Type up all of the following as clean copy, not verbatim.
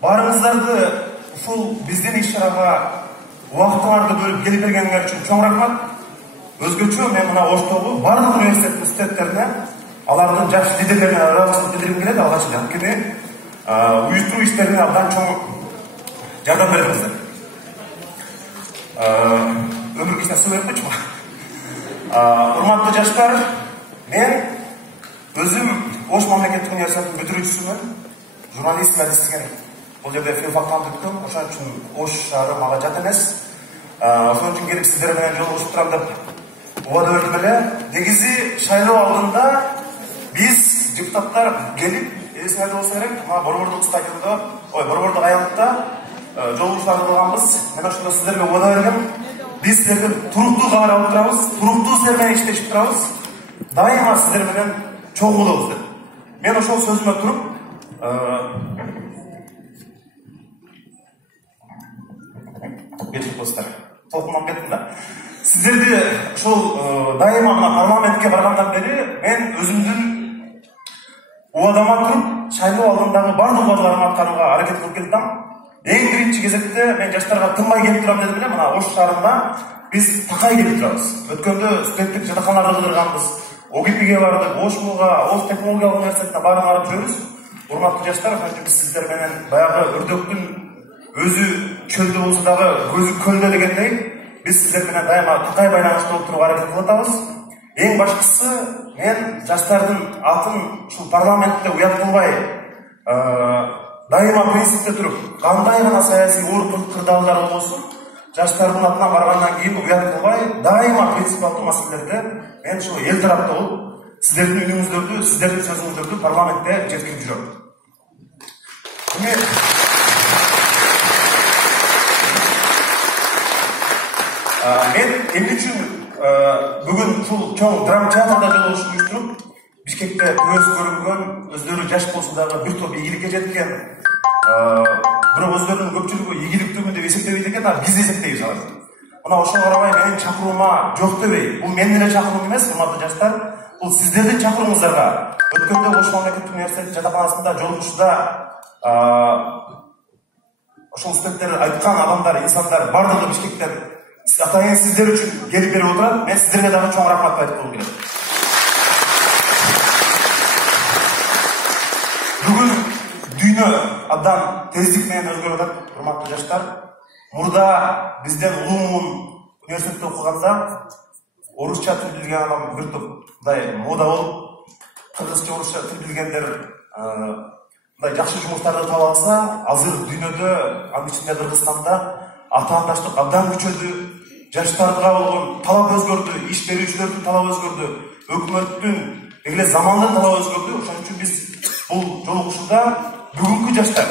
Барыңыздарды ушул биздин иш-чарага убактыңарды бөлүп келип бергениңер үчүн чоң рахмат. Өзгөчө мен мына Оштогу бардык университеттин студенттерине, алардын жаш лидерлерине ыраазычылык билдиргим келет. Алгачкы анткени уюштуруу иштерине абдан чоң жардам бердиңиздер. Өмүр кечине суу берип койчумун. Урматтуу жаштар, мен өзүм Ош мамлекеттик университетинин бүтүрүүчүсүмүн. Журналист мәдистигин бул жерде филфактан бүткөм. Ошон үчүн Ош шаары мага жат эмес. Ошон үчүн келип сиздер менен жолугушуп турам деп убада бердим эле. Негизи шайлоо алдында биз депутаттар келип, эсиңерде болсо керек, мына Борбордук стадиондо, Борбордук аянтта жолугушууларды кылганбыз. Мен ошондо сиздерге убада бергем. Биз сиздерден туруктуу кабар алып турабыз, туруктуу сиздер менен иштешип турабыз. Дайыма сиздер менен чоң болобуз деп. Мен ошол сөзүмө туруп, достар, толкунуп кеттим да. Сиздерди ошол дайыма мына парламентке баргандан бери мен өзүмдүн убадама туруп, шайлоо алдындагы бардык убадаларымды аткарууга аракет кылып келатам. Эң биринчи кезекте мен жаштарга тынбай келип турам дедим эле. Мына Ош шаарында биз такай келип турабыз. Өткөндө студенттик жатаканаларды кыдырганбыз. ОГИПге бардык, Ошмуга, Ош технологиялык университетине барып жүрөбүз. Урматтуу жаштар, биз сиздер менен баягы өрдөктүн өзү чөлдө болсо дагы көзү көлдө дегендей, биз сиздер менен дайыма такай байланышта болуп турууга аракет кылып атабыз. Эң башкысы, мен жаштардын атын ушул парламентте уят кылбай, дайыма принципте туруп, кандай гана саясий оор кырдаалдар болбосун, жаштардын атынан баргандан кийин уят кылбай, дайыма принципиалдуу маселелерде мен ушул эл тарапта болуп, сиздердин үнүңүздөрдү, сиздердин сөзүңүздөрдү парламентте жеткирип жүрөм. Мен эмне үчүн бүгүн ушул чоң драма театрда жолугушуп уюштуруп, Бишкекте көз көрүнгөн, өздөрү жаш болсо дагы бир топ ийгиликке жеткен, бирок өздөрүнүн көпчүлүгү ийгиликтүүмүн деп эсептебейт экен, биз эсептейбиз аларды. Мына ошого карабай менин чакыруума жок дебей, бул менин эле чакыруум эмес, урматтуу жаштар, бул сиздердин чакырууңуздарга. Өткөндө Ош мамлекеттик университетинин жатаканасында жолугушууда ошол студенттер айткан адамдар, инсандар бардыгы Бишкектен атайын сиздер үчүн келип берип отурат. Мен сиздерге дагы чоң рахмат айтып койгум келет. Бүгүн дүйнө абдан тездик менен өзгөрүп атат, урматтуу жаштар. Мурда бизден улуумун университетте окуганда орусча тил билген адам бир топ мындай мода болуп, кыргызча, орусча тил билгендер мындай жакшы жумуштарды таба алса, азыр дүйнөдө, анын ичинде Кыргызстанда атаандаштык абдан күчөдү, жаштарга болгон талап өзгөрдү, иш берүүчүлөрдүн талабы өзгөрдү, өкмөттүн эле замандын талабы өзгөрдү. Ошон үчүн биз бул жолугушууда бүгүнкү жаштар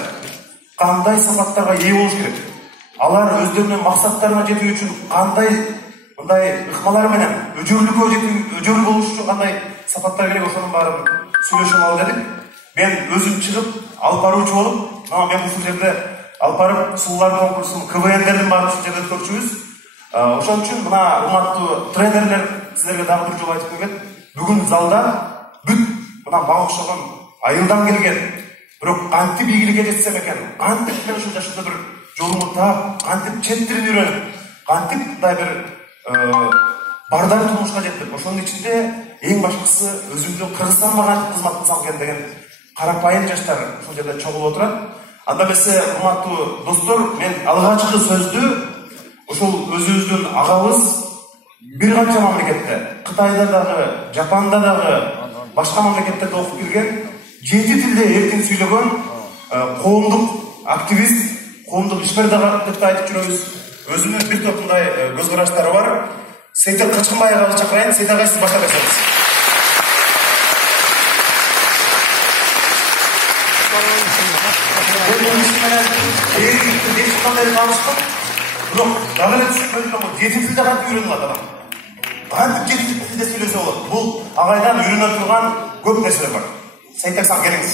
кандай сапаттарга ээ болуш керек, алар өздөрүнүн максаттарына жетүү үчүн кандай мындай ыкмалар менен өжөрлүккө болуш үчүн кандай сапаттар керек, ошонун баарын сүйлөшүп алалы дедик. Мен өзүм чыгып алып баруучу болуп, мен ушул жерде алып барып суулар конкурсун, КВНдердин баарын ушул жерде өткөрчүбүз. Ошон үчүн мына урматтуу тренерлер сиздерге дагы бир жолу айтып койгон. Бүгүн залда бүт мына мага окшогон айылдан келген, бирок кантип ийгиликке жетсем экен, кантип мен ушул жашоодо бир жолумду таап, кантип чет тилин үйрөнүп, кантип мындай бир бардар турмушка жеттим. Ошонун ичинде эң башкысы өзүмдүн Кыргызстанга кантип кызмат кылсам экен деген карапайым жаштар ушул жерде чогулуп отурат. Анда эмесе, урматтуу достор, мен алгачкы сөздү ушул өзүбүздүн агабыз бир канча мамлекетте, Кытайда дагы, Жапанда дагы, башка мамлекеттерде окуп келген, 7 тилде эркин сүйлөгөн коомдук активист, коомдук ишмер деп айтып жүрөбүз. Өзүнүн бир топ мындай көз караштары бар. Сейтел Качкынбаевды чакырайын, Сейтел агай сиз баштап берсеңиз. Бирок дагы эле түшүнбөдүм, 7 тилде кантип үйрөнүп алат адам? Кантип 7 тилде сүйлөсө болот? Бул агайдан үйрөнө турган көп нерселер бар. Сейтек сан келиңиз.